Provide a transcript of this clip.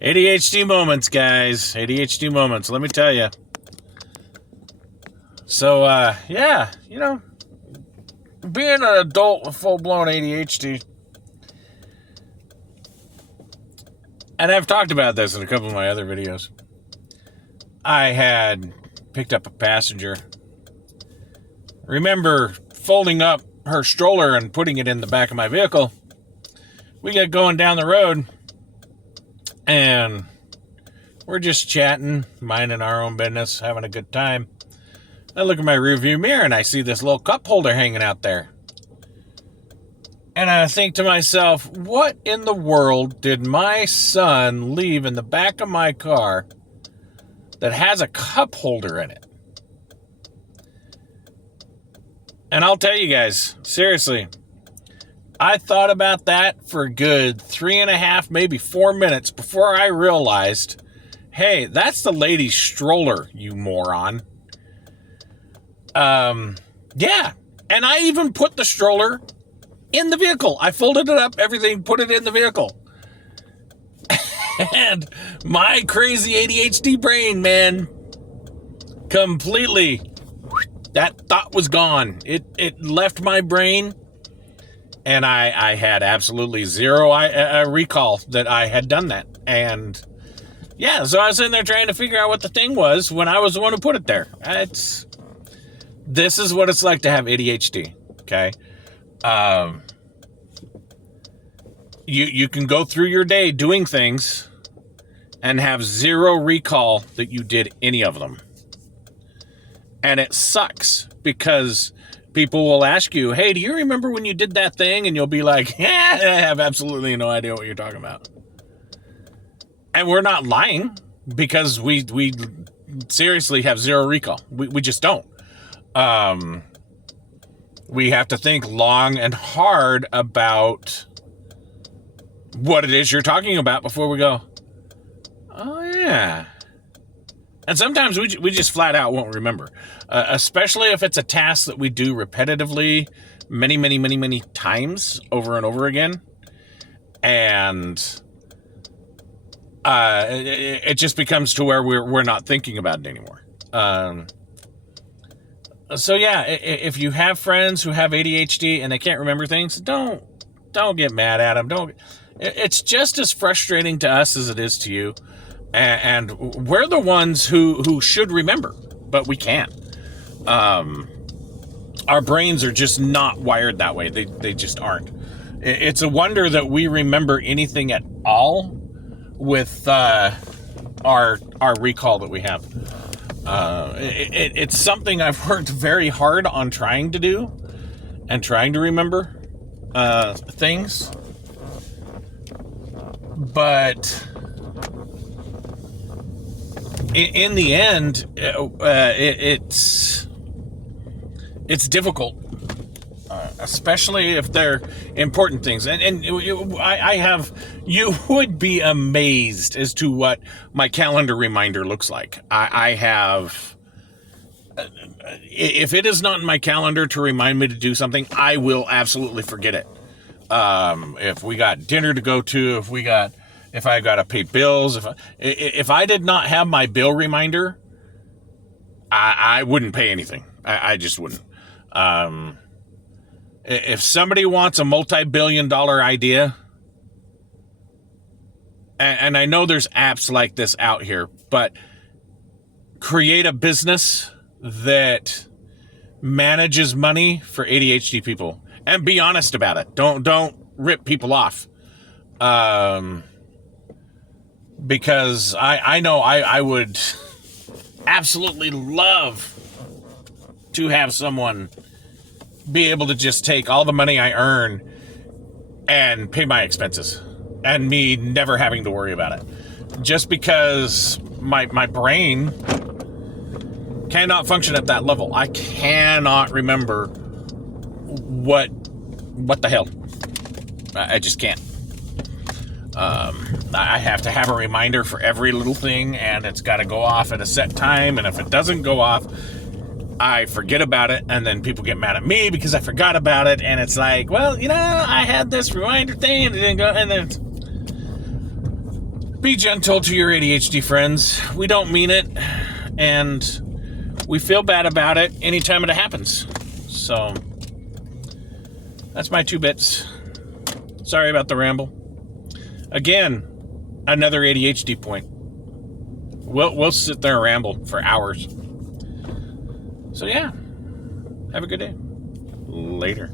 ADHD moments, guys. ADHD moments, let me tell you. So, yeah, being an adult with full-blown ADHD, and I've talked about this in a couple of my other videos. I had picked up a passenger. Remember folding up her stroller and putting it in the back of my vehicle. We got going down the road, and we're just chatting, minding our own business, having a good time. I look at my rearview mirror, and I see this little cup holder hanging out there. And I think to myself, what in the world did my son leave in the back of my car that has a cup holder in it? And I'll tell you guys, seriously, I thought about that for a good 3.5, maybe 4 minutes before I realized, hey, that's the lady's stroller, you moron. Yeah. And I even put the stroller in the vehicle. I folded it up, everything, put it in the vehicle. And my crazy ADHD brain, man, completely, that thought was gone. It left my brain, and I had absolutely zero recall that I had done that. And yeah, so I was sitting there trying to figure out what the thing was when I was the one who put it there. This is what it's like to have ADHD, okay? You can go through your day doing things and have zero recall that you did any of them. And it sucks because people will ask you, hey, do you remember when you did that thing? And you'll be like, yeah, I have absolutely no idea what you're talking about. And we're not lying because we seriously have zero recall. We just don't. We have to think long and hard about what it is you're talking about before we go, oh, yeah. And sometimes we just flat out won't remember, especially if it's a task that we do repetitively many times over and over again. And it just becomes to where we're not thinking about it anymore. So yeah, if you have friends who have ADHD and they can't remember things, don't get mad at them. It's just as frustrating to us as it is to you. And we're the ones who should remember, but we can't. Our brains are just not wired that way. They just aren't. It's a wonder that we remember anything at all with our recall that we have. It's something I've worked very hard on trying to do and trying to remember things. But in the end, it's difficult, especially if they're important things. And you would be amazed as to what my calendar reminder looks like. I have, if it is not in my calendar to remind me to do something, I will absolutely forget it. If we got dinner to go to, if I got to pay bills, if I did not have my bill reminder, I wouldn't pay anything. I just wouldn't. If somebody wants a multi-billion-dollar idea, and I know there's apps like this out here, but create a business that manages money for ADHD people, and be honest about it. Don't rip people off. Because I know I would absolutely love to have someone be able to just take all the money I earn and pay my expenses, and me never having to worry about it. Just because my brain cannot function at that level. I cannot remember what the hell. I just can't. I have to have a reminder for every little thing, and it's got to go off at a set time, and if it doesn't go off, I forget about it, and then people get mad at me because I forgot about it, and it's like, well, I had this reminder thing, and it didn't go, and then Be gentle to your ADHD friends. We don't mean it, and we feel bad about it anytime it happens. So, that's my 2 bits. Sorry about the ramble. Again, another ADHD point. We'll sit there and ramble for hours. So yeah, have a good day. Later.